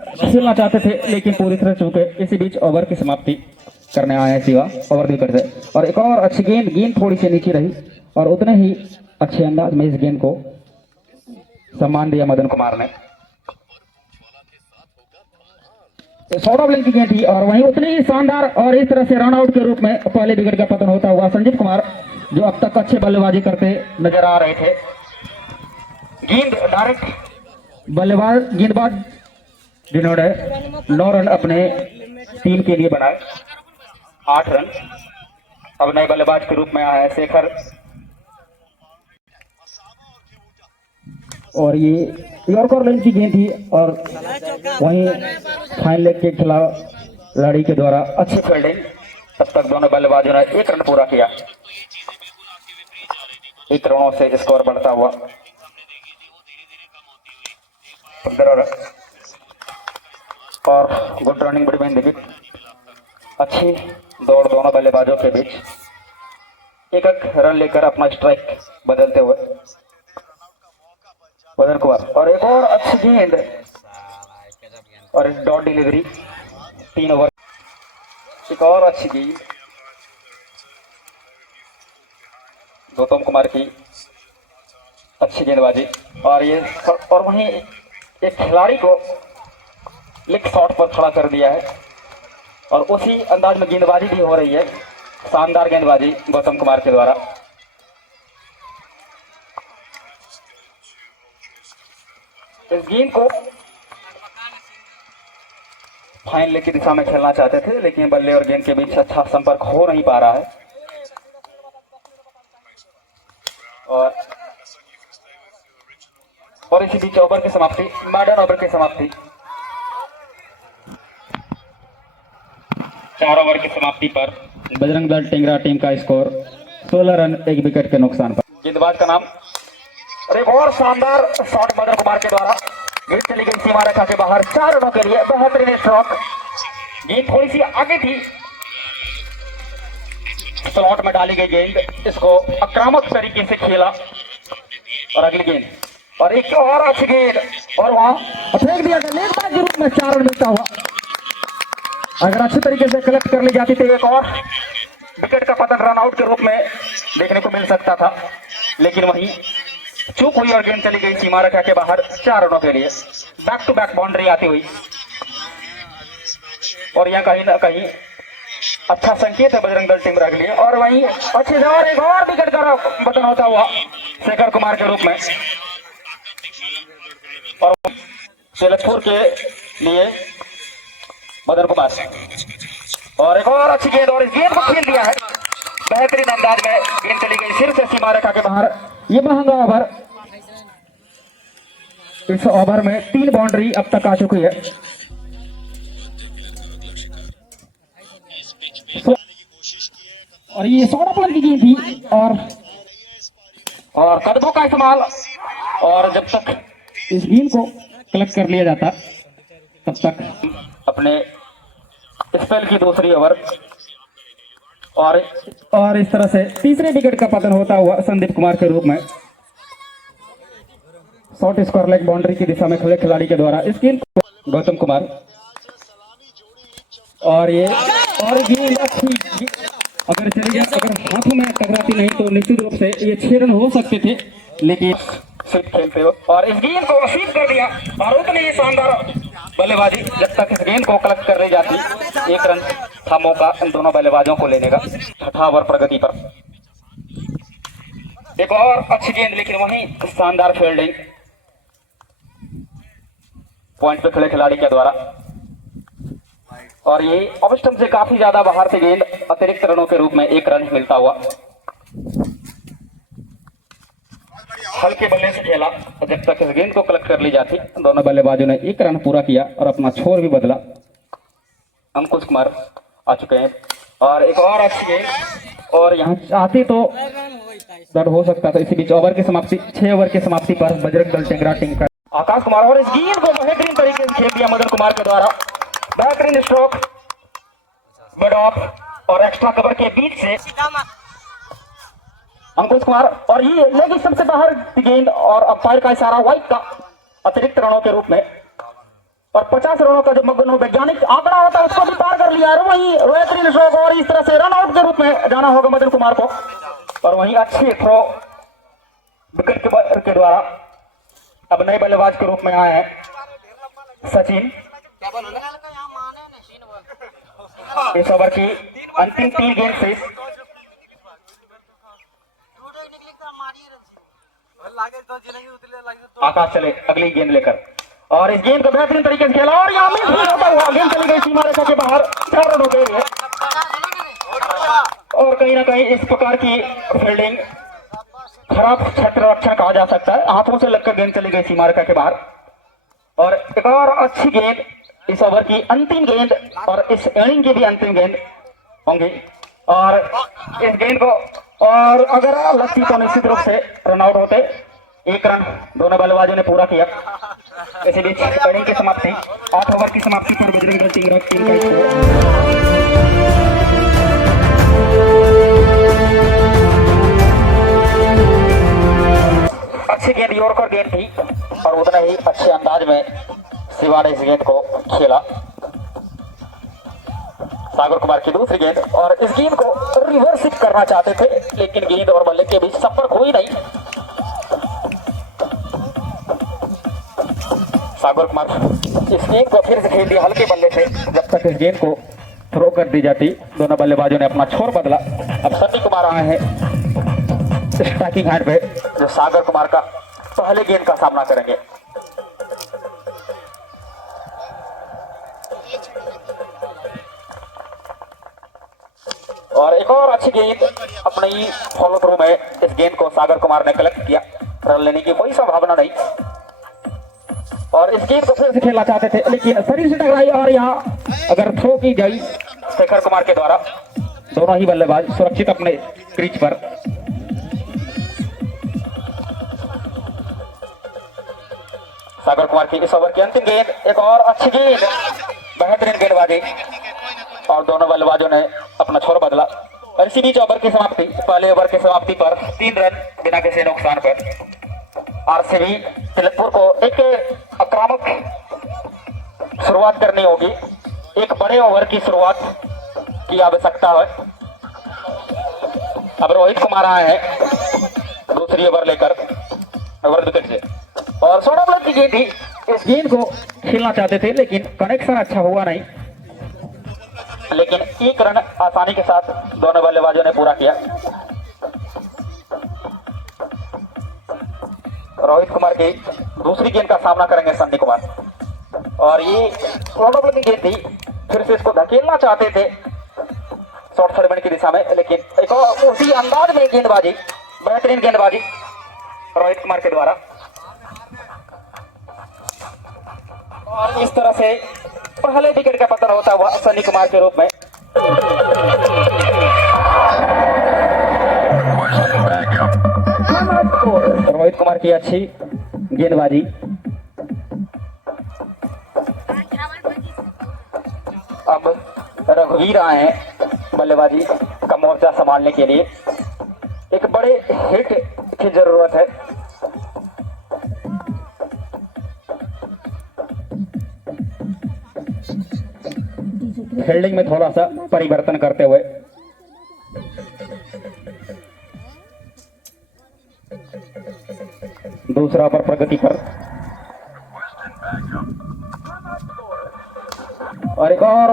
खेलना चाहते थे लेकिन पूरी तरह चूके। इसी बीच ओवर की समाप्ति करने आए हैं शिवा ओवर विकेट से। और एक और अच्छी गेंद थोड़ी सी नीचे रही और उतने ही अच्छे अंदाज में इस गेंद को सम्मान दिया मदन कुमार ने। शॉर्ट ऑफ लेंथ की गेंद थी और वहीं उतनी ही शानदार और इस तरह से रन आउट के रूप में पहले विकेट का पतन होता हुआ संजीव कुमार जो अब तक अच्छे बल्लेबाजी करते नजर आ रहे थे। गेंद डायरेक्ट गेंदबाज जिन्होंने 9 रन अपने टीम के लिए बनाए, 8 रन। अब नए बल्लेबाज के रूप में आया है शेखर और ये यॉर्कर लाइन की गेंद थी और वहीं फाइन लेग के खिलाड़ी के द्वारा अच्छी फील्डिंग। तब तक दोनों बल्लेबाजों ने 1 रन पूरा किया। 1 रनों से स्कोर बढ़ता हुआ 15 रन और good running between the wicket. अच्छी दौड़ दोनों बल्लेबाजों के बीच। एक रन लेकर अपना स्ट्राइक बदलते हुए मदन कुमार और एक और अच्छी गेंद और एक डॉट डिलीवरी 3 ओवर। एक और अच्छी गेंद गौतम कुमार की अच्छी गेंदबाजी और वहीं एक खिलाड़ी को लेग शॉट पर खड़ा कर दिया है और उसी अंदाज में गेंदबाजी भी हो रही है। शानदार गेंदबाजी गौतम कुमार के द्वारा। इस गेंद को फाइन लेग की दिशा में खेलना चाहते थे लेकिन बल्ले और गेंद के बीच अच्छा संपर्क हो नहीं पा रहा है और इसी बीच ओवर की समाप्ति, मॉडर्न ओवर की समाप्ति। 4 ओवर की समाप्ति पर बजरंग दल टेंगरा टीम का स्कोर 16 रन 1 विकेट के नुकसान पर। गेंदबाज का नाम और एक और शानदार शॉट मदन कुमार के द्वारा। गेंद चली गई सीमा रेखा के बाहर 4 रनों के लिए। बेहतरीन स्ट्रोक। गेंद थोड़ी सी आगे थी, स्लॉट में डाली गई गेंद, इसको आक्रामक तरीके से खेला और अगली गेंद और एक और अच्छी गेंद और वहां फेंक दिया गया गेंदबाज के रूप में 4 रन मिलता हुआ। अगर अच्छी तरीके से कलेक्ट कर ली जाती तो एक और विकेट का पतन रन आउट के रूप में देखने को मिल सकता था लेकिन वहीं चूक हुई और गेंद चली गई सीमा रेखा के बाहर 4 रनों के लिए। बैक टू बैक बाउंड्री आती हुई और यह कहीं ना कहीं अच्छा संकेत है बजरंग दल टीम के लिए। और वहीं अच्छे से और एक और विकेट का पतन होता हुआ शेखर कुमार के रूप में और सेलजपुर के लिए मदन कुमार और एक और अच्छी गेंद और इस गेंद को खेल दिया है बेहतरीन अंदाज में। गेंद चली गई सिर से सीमा रेखा के बाहर। ये महंगा ओवर। इस ओवर में 3 बाउंड्री अब तक आ चुकी है। और ये 16 पॉइंट की गेंद थी और कदमों का इस्तेमाल और जब तक इस गेंद को कलेक्ट कर लिया जाता तब तक अपने स्पेल की दूसरी ओवर और इस तरह से तीसरे विकेट का पतन होता हुआ संदीप कुमार के रूप में। शॉर्ट स्कोर लेग बाउंड्री की दिशा में खड़े खिलाड़ी के द्वारा इस गेंद को गौतम कुमार और ये और गेंद अच्छी अगर चली जाए अगर हाथों में टकराती नहीं तो निश्चित रूप से ये 6 रन हो सकते थे लेकिन सिर्फ खेलते हो और इस गेंद को सीध कर दिया और उतनी ही शानदार बल्लेबाजी। जब तक इस गेंद को कलेक्ट कर ली जाती 1 रन था मौका इन दोनों बल्लेबाजों को लेने का। 6ठा ओवर प्रगति पर एक और अच्छी गेंद लेकिन वहीं शानदार फील्डिंग पॉइंट पे खड़े खिलाड़ी के द्वारा और ये ऑफ स्टंप से काफी ज्यादा बाहर से गेंद अतिरिक्त रनों के रूप में 1 रन मिलता हुआ। हल्के बल्ले से खेला और जब तक इस गेंद को कलेक्ट कर ली जाती दोनों बल्लेबाजों ने 1 रन पूरा किया और अपना छोर भी बदला। अंकुश कुमार आ चुके हैं और एक और अच्छी गेंद और यहाँ चाहते तो दर्द हो सकता था। इसी बीच ओवर की समाप्ति 6 ओवर की समाप्ति पर बजरंग दल टेंगरा टीम का आकाश कुमार और इस गेंद को बेहतरीन तरीके से खेल दिया मदन कुमार के द्वारा। बेहतरीन स्ट्रोक मिड ऑफ और एक्स्ट्रा कवर के बीच से अंकुश कुमार और ये लेग सबसे बाहर गेंद और अंपायर का इशारा वाइड का अतिरिक्त रनों के रूप में और 50 रनों का जो वैज्ञानिक आंकड़ा होता है उसको भी पार कर लिया है। वहीं बेहतरीन स्ट्रोक और इस तरह से रन आउट के रूप में जाना होगा मदन कुमार को। और वहीं अच्छी थ्रो विकेट के द्वारा अब नए बल्लेबाज के रूप में आए हैं सचिन। इस ओवर की अंतिम 3 गेंद से आकाश चले अगली गेंद लेकर और इस गेंद को बेहतरीन तरीके से खेला और यहाँ मिस होता हुआ गेंद चली गई सीमा रेखा के बाहर 4 रनों के लिए। और कहीं ना कहीं इस प्रकार की फील्डिंग खराब क्षेत्र रक्षण कहा जा सकता है। हाथों से लगकर गेंद चली गई सीमा रेखा के बाहर। और एक और अच्छी गेंद इस ओवर की अंतिम गेंद और इस इनिंग की भी अंतिम गेंद होंगी और इस गेंद को और अगर लगती तो निश्चित रूप से रन आउट होते। 1 रन दोनों बल्लेबाजों ने पूरा किया। इसी बीच इनिंग की समाप्ति 8 ओवर की समाप्ति पर बजरंग दल टीम का अच्छी गेंद यॉर्कर गेंद थी और उतना ही अच्छे अंदाज में शिवा ने इस गेंद को खेला। सागर कुमार की दूसरी गेंद और इस गेंद को रिवर्स हिट करना चाहते थे लेकिन गेंद और बल्ले के बीच संपर्क हुई नहीं। सागर कुमार इस गेंद को फिर से खेल दिया हल्के बल्ले से। जब तक इस गेंद को थ्रो कर दी जाती दोनों बल्लेबाजों ने अपना छोर बदला। अब सन्नी कुमार आए हैं स्ट्राइकिंग हैंड पे जो सागर कुमार का पहले गेंद का सामना करेंगे। और एक और अच्छी गेंद अपने ही फॉलो थ्रू में इस गेंद को सागर कुमार ने कलेक्ट किया। रन लेने की कोई संभावना नहीं और इस गेंद को फिर से खेलना चाहते थे लेकिन शरीर से टकराई और यहाँ अगर थ्रो की गई शेखर कुमार के द्वारा दोनों ही बल्लेबाज सुरक्षित अपने क्रीज पर। सागर कुमार की इस ओवर की अंतिम गेंद एक और अच्छी गेंद बेहतरीन गेंदबाजी और दोनों बल्लेबाजों ने अपना छोर बदला। और इसी बीच ओवर की समाप्ति पहले ओवर की समाप्ति पर 3 रन बिना किसी नुकसान पर आरसीबी तिलकपुर को एक आक्रामक शुरुआत करनी होगी। एक बड़े ओवर की शुरुआत की आवश्यकता है। अब रोहित कुमार आए हैं दूसरी ओवर लेकर ओवर विकेट से और 16 रन की गेंद थी। इस गेंद को खेलना चाहते थे लेकिन कनेक्शन अच्छा हुआ नहीं लेकिन 1 रन आसानी के साथ दोनों बल्लेबाजों ने पूरा किया। रोहित कुमार की दूसरी गेंद का सामना करेंगे सन्नी कुमार और ये शॉर्ट की गेंद थी। फिर से इसको धकेलना चाहते थे शॉर्ट सेगमेंट की दिशा में लेकिन एक और उसी अंदाज में गेंदबाजी बेहतरीन गेंदबाजी रोहित कुमार के द्वारा। और इस तरह से पहले विकेट का पतन होता हुआ सन्नी कुमार के रूप में। रोहित कुमार की अच्छी गेंदबाजी अब रघुवीर आए हैं बल्लेबाजी का मोर्चा संभालने के लिए। एक बड़े हिट की जरूरत है। फील्डिंग में थोड़ा सा परिवर्तन करते हुए दूसरा पर प्रगति पर और एक और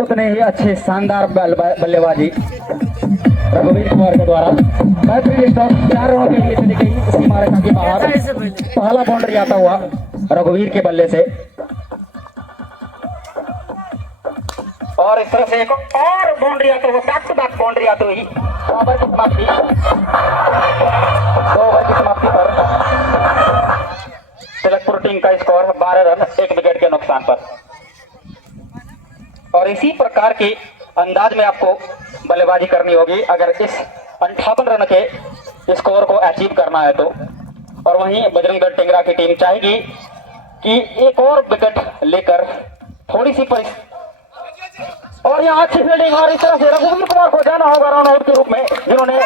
उतने ही अच्छे शानदार बल्लेबाजी रघुवीर कुमार के द्वारा। बेहतरीन स्टॉप 4 रनों के लिए चली गई सीमा रेखा के बाहर। पहला बाउंड्री आता हुआ रघुवीर के बल्ले से और इस तरह से एक और बाउंड्री आते हुए बैक टू बैक बाउंड्री आते हुई 2 ओवर की समाप्ति। 2 ओवर की समाप्ति पर तिलकपुर टीम का स्कोर 12 रन 1 विकेट के नुकसान पर। और इसी प्रकार के अंदाज में आपको बल्लेबाजी करनी होगी अगर इस 58 रन के स्कोर को अचीव करना है तो। और वहीं बजरंग दल टिंगरा की टीम चाहेगी कि एक और विकेट लेकर थोड़ी सी और यहाँ अच्छी फील्डिंग और इस तरह से रघुवीर कुमार को जाना होगा रन आउट के रूप में जिन्होंने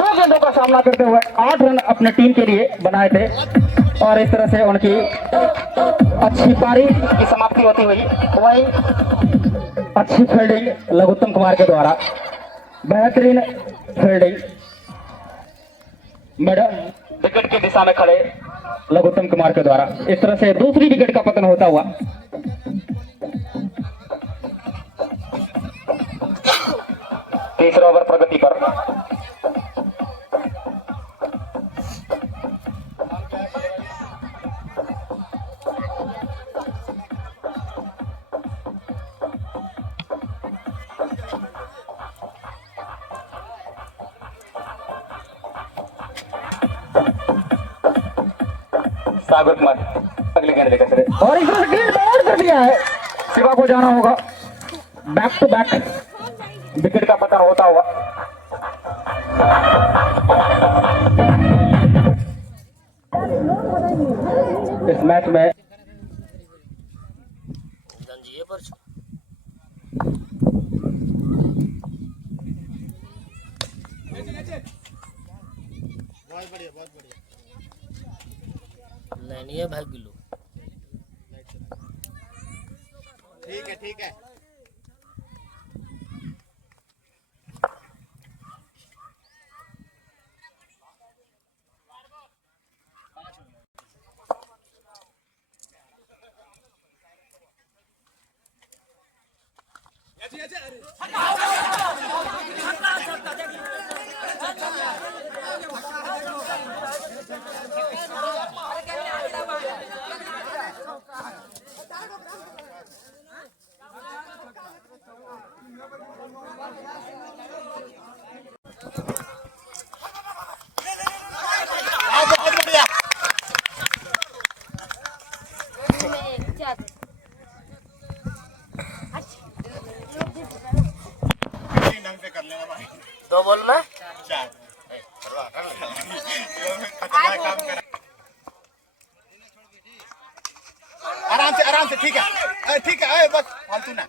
2 गेंदों का सामना करते हुए 8 रन अपने टीम के लिए बनाए थे। और इस तरह से उनकी अच्छी पारी की समाप्ति होती हुई। वही अच्छी फील्डिंग लघुत्तम कुमार के द्वारा, बेहतरीन फील्डिंग विकेट की दिशा में खड़े लघुत्तम कुमार के द्वारा। इस तरह से दूसरी विकेट का पतन होता हुआ। तीसरा ओवर प्रगति पर। सागर कुमार अगली गेंद लेकर चले और इस तरह से गेंद आउट कर दिया है। शिवा को जाना होगा बैक टू बैक विकेट का पतन होता हुआ। इस मैच में बहुत बढ़िया लाइनिया भाग गिलो। ठीक है ठीक है। दो बोल में आराम से ठीक है बस फालतू ना।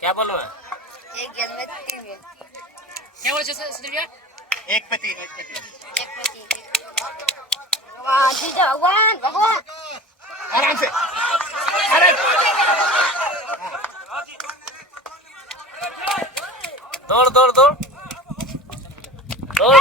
क्या बोलो एक गेंद में 3 गेंद क्या बोले सुधीर? एक पे 3 वाह जी भगवान भगवान आराम से। अरे दौड़ दौड़ दौड़ दौड़